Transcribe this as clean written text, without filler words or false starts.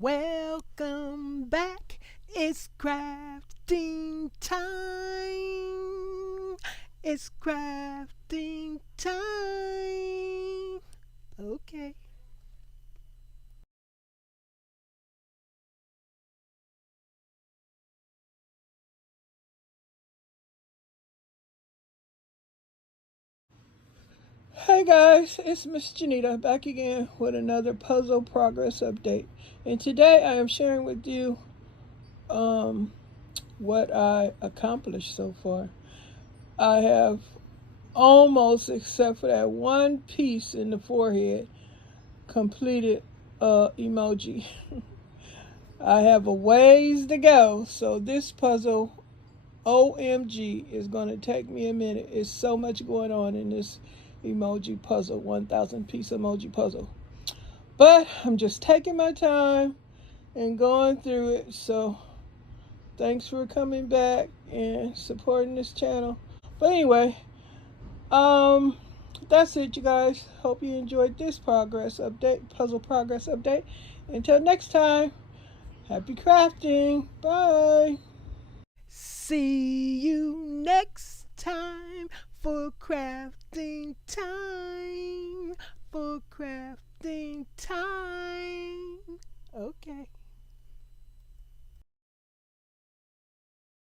Welcome back. It's crafting time. It's crafting time. Okay. Hey guys, it's Miss Janita back again with another puzzle progress update. And today I am sharing with you what I accomplished so far. I have almost, except for that one piece in the forehead, completed emoji. I have a ways to go, so this puzzle, OMG, is going to take me a minute. It's so much going on in this emoji puzzle, 1,000 piece emoji puzzle. But I'm just taking my time and going through it. So thanks for coming back and supporting this channel. But anyway, that's it, you guys. Hope you enjoyed this puzzle progress update. Until next time, happy crafting. Bye. See you next time for crafting time. For crafting time. Okay.